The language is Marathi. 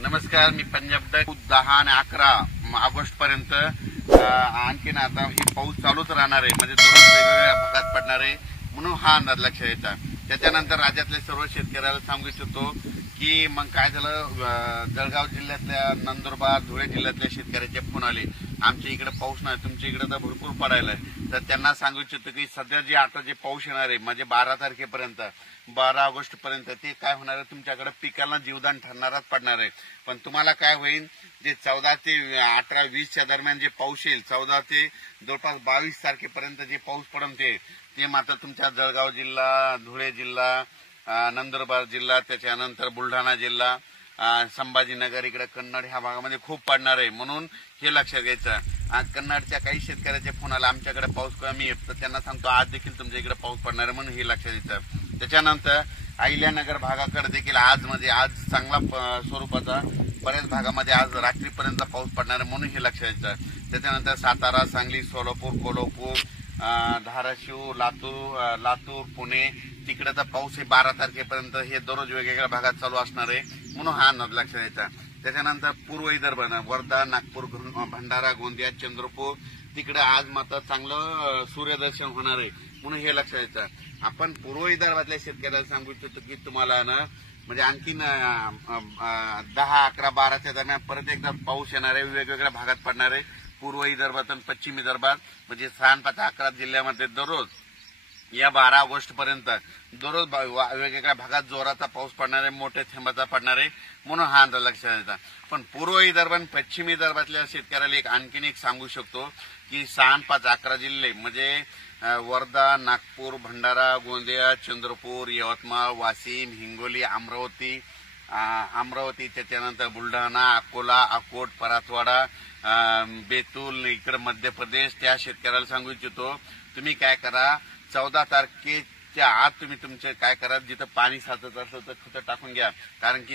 नमस्कार, मी पंजाब डक 10 आणि 11 ऑगस्ट पर्यंत आणखीन आता ही पाऊस चालूच राहणार आहे, म्हणजे दररोज वेगवेगळ्या भागात पडणार आहे म्हणून हा अंदाज लक्षात येता। त्याच्यानंतर राज्यातल्या सर्व शेतकऱ्याला सांगू इच्छितो की मग काय झालं, जळगाव जिल्ह्यातल्या, नंदुरबार, धुळे जिल्ह्यातल्या शेतकऱ्याचे फोन आले, आमच्या इकडे पाऊस नाही, तुमच्या इकडे तर भरपूर पडायला आहे। तर त्यांना सांगू इच्छितो की सध्या जे आता जे पाऊस येणार आहे म्हणजे 12 तारखेपर्यंत, 12 ऑगस्ट पर्यंत ते काय होणार आहे, तुमच्याकडे पिकाला जीवदान ठरणारच पडणार आहे। पण तुम्हाला काय होईल, जे 14 ते 18, 20च्या दरम्यान जे पाऊस येईल, 14 ते जवळपास 22 तारखेपर्यंत जे पाऊस पडेल ते मात्र तुमच्या जळगाव जिल्हा, धुळे जिल्हा, नंदुरबार जिल्हा, त्याच्यानंतर बुलढाणा जिल्हा, संभाजीनगर, इकडे कन्नड ह्या भागामध्ये खूप पडणार आहे म्हणून हे लक्षात घ्यायचं। कन्नडच्या काही शेतकऱ्याचे फोन आला, आमच्याकडे पाऊस कमी आहे, तर त्यांना सांगतो आज देखील तुमच्या इकडे पाऊस पडणार आहे म्हणून हे लक्षात घ्यायचं। त्याच्यानंतर अहिल्यानगर भागाकडे देखील आज चांगला स्वरूपाचा बऱ्याच भागामध्ये आज रात्रीपर्यंत पाऊस पडणार आहे म्हणून हे लक्षात घ्यायचं। त्याच्यानंतर सातारा, सांगली, सोलापूर, कोल्हापूर, धाराशिव, लातूर, पुणे तिकडे तर पाऊस हे 12 तारखेपर्यंत हे दररोज वेगवेगळ्या भागात चालू असणार आहे म्हणून हा अंदाज लक्षात घ्यायचा। त्याच्यानंतर पूर्व विदर्भ, वर्धा, नागपूर, भंडारा, गोंदिया, चंद्रपूर तिकडे आज मात्र चांगलं सूर्यदर्शन होणार आहे म्हणून हे लक्षात घ्यायचं। आपण पूर्व विदर्भातल्या शेतकऱ्याला सांगू इच्छितो की तुम्हाला ना म्हणजे आणखीन 10, 11, 12च्या दरम्यान परत एकदा पाऊस येणार आहे, वेगवेगळ्या भागात पडणार आहे। पूर्व विदर्भात आणि पश्चिम विदर्भात म्हणजे 6 आणि 5, 11 जिल्ह्यामध्ये दररोज या 12 ऑगस्ट पर्यंत दररोज वेगवेगळ्या भागात जोराचा पाऊस पडणार आहे, मोठ्या थेंबाचा पडणार आहे म्हणून हा अंदाज लक्षात येतात। पण पूर्व विदर्भ आणि पश्चिम विदर्भातल्या शेतकऱ्याला आणखीन एक सांगू शकतो की 6 आणि 5, 11 जिल्हे म्हणजे वर्धा, नागपूर, भंडारा, गोंदिया, चंद्रपूर, यवतमाळ, वाशिम, हिंगोली, अमरावती, त्याच्यानंतर बुलढाणा, अकोला, अकोट, परातवाडा, बेतूल, इकडे मध्य प्रदेश, त्या शेतकऱ्याला सांगू इच्छितो तुम्ही काय करा, 14 तारखेच्या आत तुम्ही तुमचे काय करा, जिथं पाणी साचत असलं तर खतं टाकून घ्या, कारण की